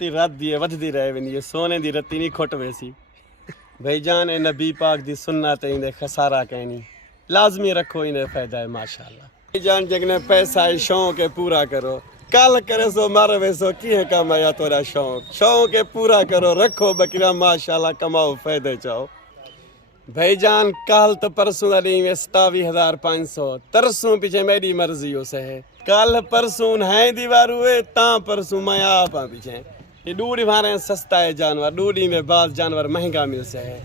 रात दी वधदी रहे वेंदी सोने दी रत्ती नहीं खुट वैसी भाईजान ए नबी पाक दी सुन्नत इंदे खसारा कहनी लाजमी रखो इन्हें फायदा है माशाल्लाह। भाईजान जगने पैसा है शौक है पूरा करो कल करे सो मर वैसो की है काम आया तोरा शौक है पूरा करो रखो बकरा माशाल्लाह कमाओ फायदे चाहो। भाईजान कल तो परसों का नहीं 27,500 तरसों पीछे मेरी मर्जी से है कल परसों है दीवार हुए ता परसों मैं आप पीछे ये दूरी मारे सस्ता है जानवर दूरी में बाल जानवर महंगा मिल से है।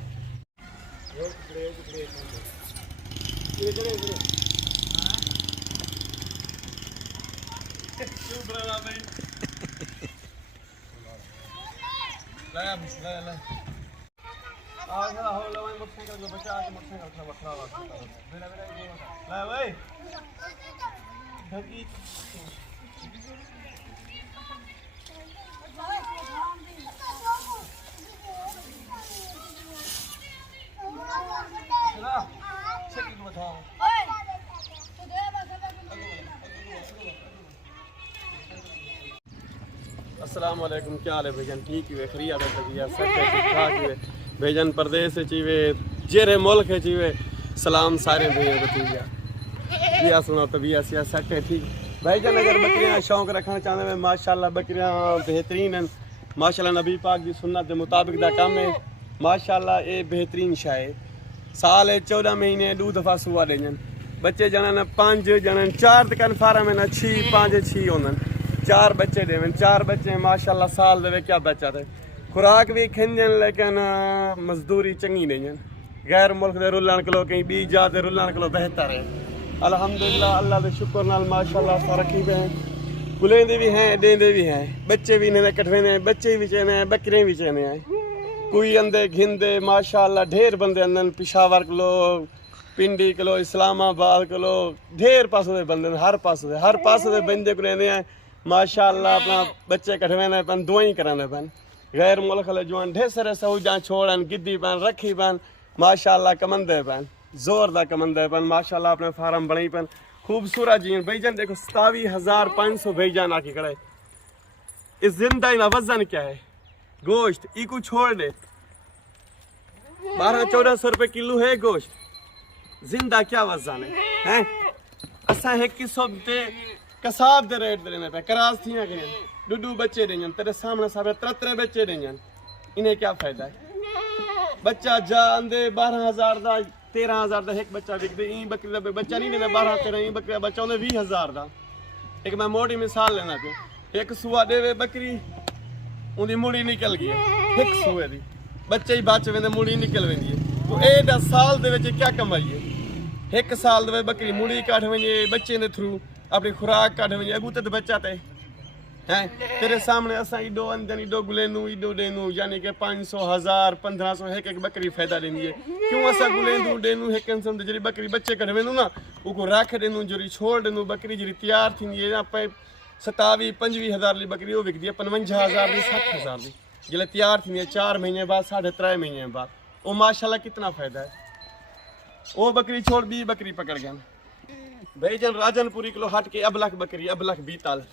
अस्सलाम वालेकुम क्या हाल है भाईजान ठीक हुए खरियात है तबीयत सब ठीक ठाक हुए भाईजान परदेस चीवे जेरे मुल्क है चीवे सलाम सारे भैया बतीजा या सुनो तबीयत सिया सब ठीक भाईजान अगर बकरियां शौक रखना चाहते हैं माशाल्लाह बकरियां बेहतरीन हैं माशाल्लाह नबी पाक की सुन्नत के मुताबिक दा काम है माशाल्लाह ये बेहतरीन शाय साल 14 महीने 2 दफ़ा सुआ देंगे बच्चे जनन 5 जनन 4 तक फार्म है 6 5 6 होंगे 4 बच्चे देवें 4 बच्चे माशाल्लाह साल देवे क्या बच्चा थे खुराक भी खंजन लेकिन मजदूरी चंगी नहीं गैर मुल्क दे रुलन किलो कहीं बी जात दे रुलन किलो बेहतर है अल्हम्दुलिल्लाह अल्लाह के शुक्र नाल माशाल्लाह तरक्की पे हैं गुलेंदे भी हैं देंदे भी हैं बच्चे भी इन्हें कटवे ने बच्चे भी चेने हैं बकरे भी चेने हैं कोई अंदे घिंदे माशाल्लाह ढेर बंदे अंदर पिशावर किलो पिंडी किलो इस्लामाबाद किलो ढेर पासों दे बंदे हर पासों दे बंदे को रहने हैं माशाल्लाह अपना बच्चे कटवेने पन दुआई कराने पन गैर मुल्क ले जवान ढेर सारे सहूजा छोड़न गिद्दी पन रखी पन माशाल्लाह कमंदे पन जोरदार कमंदे पन माशाल्लाह अपने फार्म बनाई पन खूबसूरत जीन भाईजान देखो 27,500 भाईजान आके खड़े इस जिंदा इना वजन क्या है गोश्त इको छोड़ दे 1200-1400 रुपए किलो है गोश्त जिंदा क्या वजन है असा है कि सब दे कसाब दे रेट देने पे करास थियां गए डुडू बच्चे देंगे तेरे सामने सारे 3 बच्चे देंगे इन्हें क्या फायदा है बच्चा जा अंदे 12,000 दा 13,000 दा एक बच्चा बिकदे ई बकरी दा बच्चा नहीं देना 12-13 ई बकरी बच्चा उन्हें 20,000 दा एक मैं मोटी मिसाल लेना पे एक सुआ देवे बकरी उनकी मुड़ी निकल गई एक सुए दी बच्चे ही बच वेंदे मुड़ी निकल वेंदी है तो ए 10 साल दे विच क्या कमाई है एक साल दे बकरी मुड़ी काट वेंदी बच्चे दे थ्रू अपनी खुराक काट वेंदी अगू ते बच्चा ते हैं तेरे सामने असा इडो अंदर इडो गुलेनू इडो देनू यानी कि 500 1000 1500 एक बकरी फायदा देनी है क्यों असा गुलेनू देनू एक इंसान दे जरी बकरी बच्चे कढवेनू ना उको राख देनू जरी छोड़ देनू बकरी जरी तैयार थींदी है ना 27-25,000 ली बकरी वो बिकदी है 55,000 ली 60,000 ली जले तैयार थी 4 महीने बाद 3.5 महीने बाद वो माशाल्लाह कितना फायदा है वो बकरी छोड़ भी बकरी पकड़ गया भाईजान राजनपुरी किलो हट के अबलख बकरी अबलख बीताल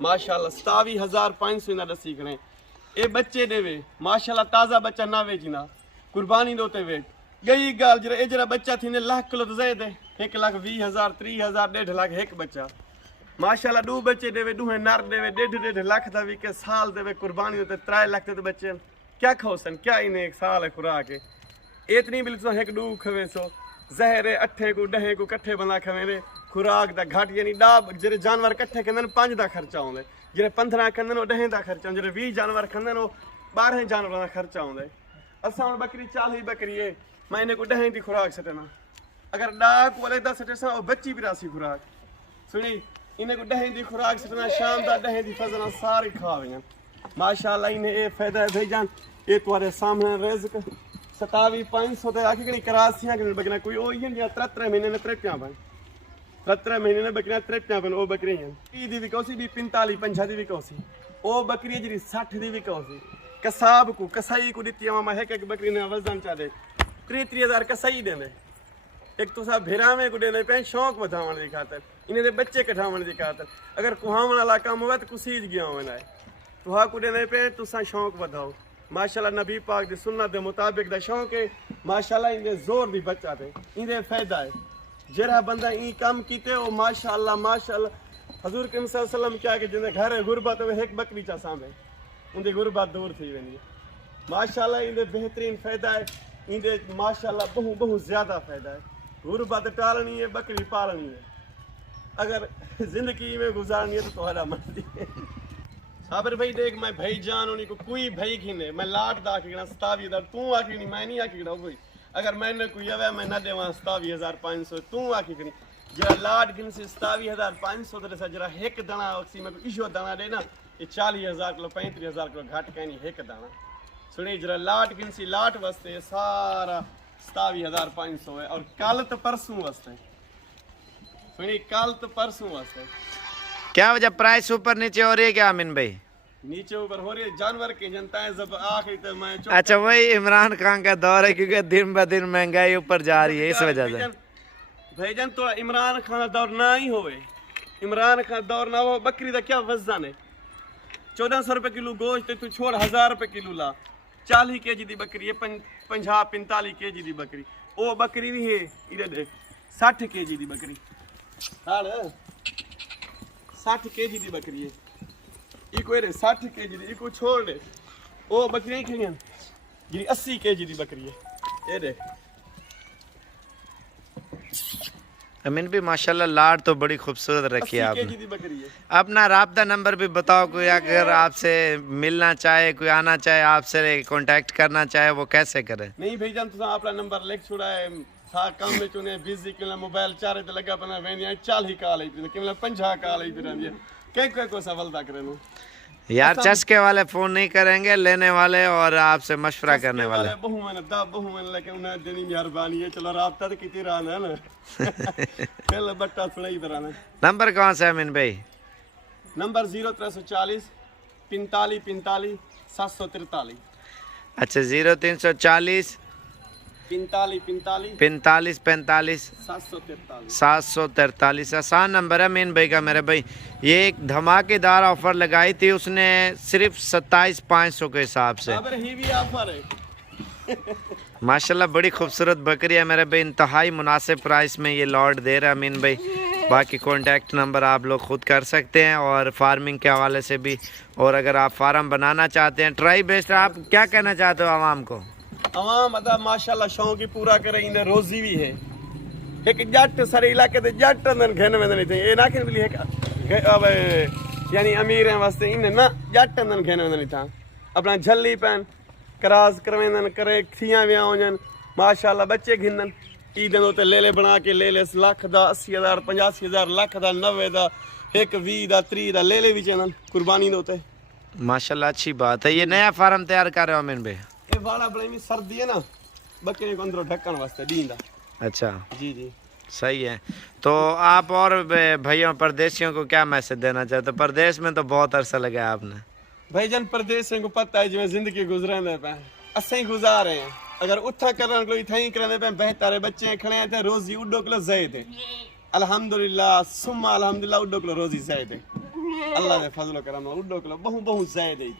माशाल्लाह 27,500 ना दसी करें ए बच्चे देवे माशाल्लाह ताज़ा बच्चा ना वेचना कुर्बानी दोते वे गई गाल जरा ए जरा बच्चा थी ने लाख किलो तो ज़ायद है 1,20,000 30,000 1.5 लाख एक बच्चा माशाल्लाह 2 बच्चे देवे 2 नर देवे 1.5 लाख दा भी के साल देवे कुर्बानी होते 3 लाख ते बच्चे क्या खाओसन क्या इन्हें एक साल है खुराक है इतनी बिल्कुल एक 2 खवे सो जहरे 8 को 10 को कट्ठे बना खवे खुराक दा घट यानी डाब जेरे जानवर कट्ठे कंदन 5 दा खर्चा आउंदे जेरे 15 कंदन ओ 10 दा खर्चा जेरे 20 जानवर कंदन ओ 12 जानवर दा खर्चा आउंदे असा बकरी 40 बकरी है मैं इन्हें को 10 दी खुराक सटना अगर डाक वाले दा सटे सा ओ बच्ची भी रासी खुराक सुनी इन्हें को 10 दी खुराक सटना शाम दा 10 दी फजना सारी खावेंगे माशाल्लाह इन्हें ए फायदा है भाईजान ये तुम्हारे सामने रिज़्क 27,500 ते आखिर करासियां के बकना कोई ओ ही नहीं 3 महीने ने 3 बन 3 महीने ने बकरियां 3 बन ओ बकरी हैं ई दी विकोसी भी 45 50 दी विकोसी ओ बकरी जी 60 दी विकोसी कसाब को कसाई को दिती मामा है एक बकरी ने वजन चा दे 30,000 कसाई देने एक तो साहब भिरावे को देने पे शौक बढ़ाने की खातर इन्हें बच्चे कठावन की खातर अगर कुहावन वाला काम हुआ तो कुसीज गया होना है तुहा को देने पे तुसा शौक वधाओ माशाल्लाह नबी पाक दी सुन्नत दे मुताबिक दा शौक है माशाल्लाह इनदे जोर दी बच्चा ते इनदे फायदा है जेड़ा बंदा ई काम कीते ओ माशाल्लाह हजूर करीम सल्लल्लाहु अलैहि वसल्लम क्या कि जिंदे घर गुरबत वे एक बकरी चा सामे उनदी गुरबत दूर थी वेंदी माशाल्लाह इनदे बेहतरीन फायदा है इनदे माशाल्लाह बहुत ज्यादा फायदा है गुरबत टालनी है बकरी पालनी है अगर जिंदगी में गुजारनी है तो तुम्हारा मर्जी है साबर भाई देख मैं भाई जान उन्हीं को कोई भाई खिने मैं लाट दा के 27,000 तू आखी नहीं मैं नहीं आखी कोई अगर मैंने कोई आवे मैं ना देवा 27,500 तू आखी नहीं जरा लाट गिन से 27,500 दे जरा एक दाना ऑक्सी में इशो दाना दे ना ये 40,000 किलो 35,000 किलो घाट कहनी एक दाना सुनी जरा लाट गिन सी लाट वास्ते सारा 27,500 है और कल तो परसों वास्ते सुनी कल तो परसों वास्ते क्या वजह प्राइस ऊपर नीचे हो रही है क्या अमीन भाई? नीचे ऊपर हो रही है जानवर की जनता है जब आखिरी तो मैं अच्छा वही इमरान खान का दौर है क्योंकि दिन ब दिन महंगाई ऊपर जा रही है इस वजह से भाईजान थोड़ा इमरान खान दौर ना ही होवे इमरान खान दौर ना हो बकरी का क्या वजन है 1400 रुपए किलो गोश्त तू छोड़ 1000 रुपए किलो ला 40 kg दी बकरी है 50-45 kg दी बकरी ओ बकरी भी है इधर देख 60 kg दी बकरी हां 60 kg दी बकरी है इको रे 60 kg दी इको छोड़ दे ओ बकरी नहीं खियन जी 80 kg दी बकरी है ये देख अमीन भी माशाल्लाह लाट तो बड़ी खूबसूरत रखी है 80 आपने। kg दी बकरी है अपना राब्ता नंबर भी बताओ कोई अगर आपसे मिलना चाहे कोई आना चाहे आपसे कांटेक्ट करना चाहे वो कैसे करे? नहीं भाईजान तुसा अपना नंबर लिख छोड़ा है सा काम में चुने बिजी के मोबाइल चारे ते लगा पना वेनी 40 कॉल आई के 50 कॉल आई रहंदी है को सवाल दा करनो यार चस्के वाले फोन नहीं करेंगे लेने वाले और आपसे मशवरा करने वाले बहु मैंने लेके उन्हें देनी मेहरबानी है चलो राब्ता तो किती रहना है ना चल बट्टा थोड़ा इधर आना नंबर कौन सा है अमीन भाई? नंबर 0340 45 45 743 अच्छा 0340 45 45 45 743 आसान नंबर है अमीन भाई का मेरे भाई। ये एक धमाकेदार ऑफर लगाई थी उसने सिर्फ 27,500 के हिसाब से ही भी ऑफर है माशाल्लाह बड़ी खूबसूरत बकरी है मेरे भाई इंतहाई मुनासिब प्राइस में ये लॉट दे रहा है अमीन भाई। बाकी कॉन्टैक्ट नंबर आप लोग खुद कर सकते हैं और फार्मिंग के हवाले से भी और अगर आप फार्म बनाना चाहते हैं ट्राई बेस्ट आप क्या कहना चाहते हो आवाम को? आवाम अदा माशाल्लाह शौक ही पूरा करे इन्हें रोजी भी है एक जट सारे इलाके दे जट अंदर घेन में नहीं थे ये ना के लिए अब यानी अमीर हैं वास्ते इन्हें ना जट अंदर घेन में नहीं था अपना झल्ली पहन क्रास करवेंदन करे थियां वियां होजन माशाल्लाह बच्चे घिंदन ईद होते ले बना के ले लाख दा 80,000 85,000 लाख दा 90 दा 120 दा 30 दा ले भी चलन कुर्बानी होते माशाल्लाह अच्छी बात है। ये नया फार्म तैयार कर रहे हो अमीन भाई? ये वाला बड़ी सर्दी है ना बकरे को अंदर ढक्कन वास्ते दींदा। अच्छा जी जी सही है। तो आप और भाइयों परदेशियों को क्या मैसेज देना चाहते हो? परदेश में तो बहुत अरसा लगा आपने भाईजान परदेश को पता है जिवें जिंदगी गुजरने पे असें ही गुजार रहे हैं अगर उठा करन कोई थई करने पे बेहतर है बच्चे खड़े हैं ते रोजी उडो किलो ज़ायद है अल्हम्दुलिल्लाह सुम्मा अल्हम्दुलिल्लाह उडो किलो रोजी ज़ायद है अल्लाह दे फजल करम उडो किलो बहुत ज़ायद है।